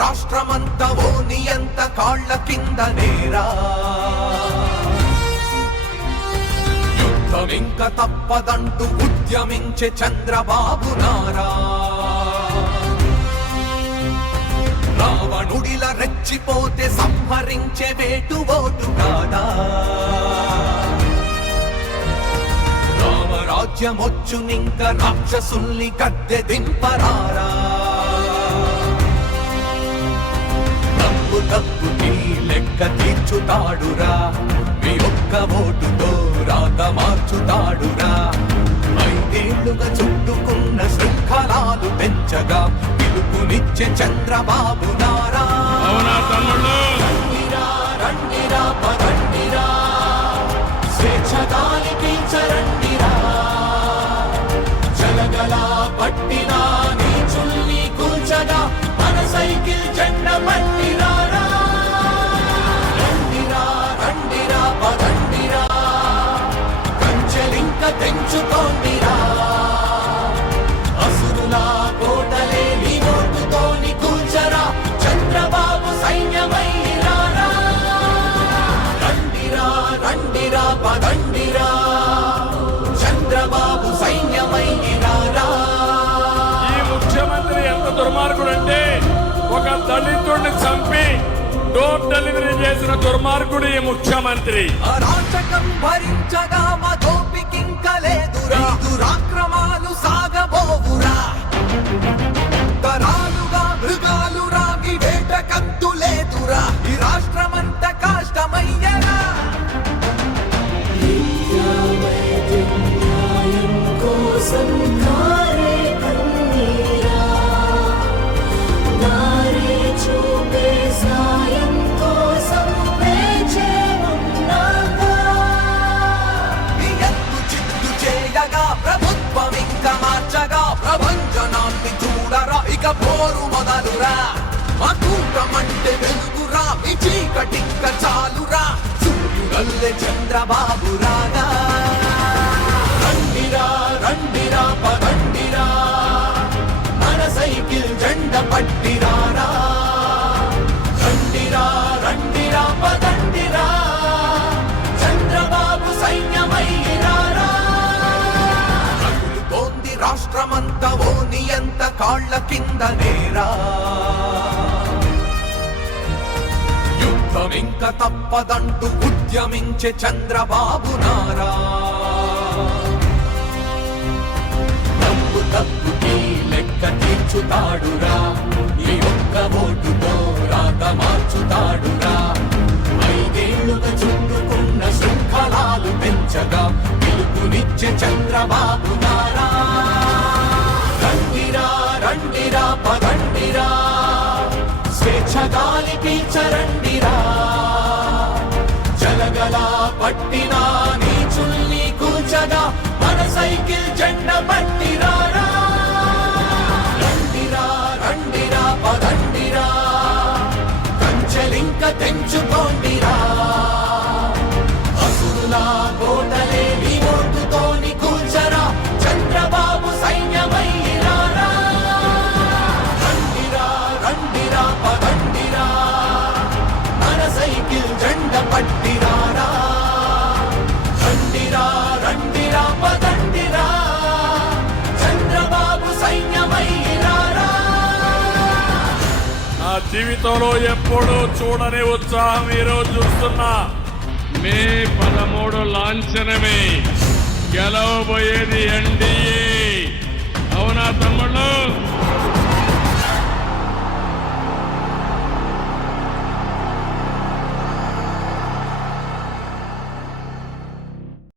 రాష్ట్రమంతా ఓ నియంత కాళ్ళ కింద నేరా. యుద్ధం ఇంక తప్పదంటూ ఉద్యమించే చంద్రబాబు నారా. రావణుడిలా రెచ్చిపోతే సంహరించే వేటు ఓటు కాదా. రామరాజ్యమొచ్చునింక రాక్షసుల్ని కద్దె దింపరారా. తప్పు లెక్క తీర్చుతాడురా. మీ ఒక్క ఓటుతో రాత మార్చుతాడురా. ఐదేళ్ళుగా చుట్టుకున్న శృంఖలాలు పెంచగా పిలుపునిచ్చే చంద్రబాబు నారా. రండిరా రండిరా పదండిరా. స్వేచ్ఛ గాలి పీల్చరండిరా జలగల పట్టినా దుర్మార్గుడే ముఖ్యమంత్రి. అరాచకం భరించగా పోరు మొదలురా మా కూటమంటే వెలుగురా మీ చీకటిక్క చాలురా. సూర్యుడల్లే చంద్రబాబు రాగా రండిరా. కాళ్ళ యుద్ధమింక యుద్ధం ఇంక తప్పదంటూ ఉద్యమించే చంద్రబాబు నారా? తప్పు తప్పుకి లెక్క తీర్చుతాడురా? ఈ ఒక్క ఓటుతో రాత మార్చుతాడురా? ఐదేళ్ళుగా చుట్టుకున్న శృంఖలాలు పెంచగా పిలుపునిచ్చే చంద్రబాబు నారా రండిరా పదండిరా. స్వేచ్ఛ గాలి పీల్చరండిరా జలగలా పట్టినా నీచుల్ని కూల్చగా మన సైకిల్ జెండ పట్టి జీవితంలో ఎప్పుడూ చూడని ఉత్సాహం ఈరోజు చూస్తున్నా. మే పదమూడు లాంఛనమే. గెలవబోయేది ఎన్డీఏ. అవునా తమ్ముళ్ళు?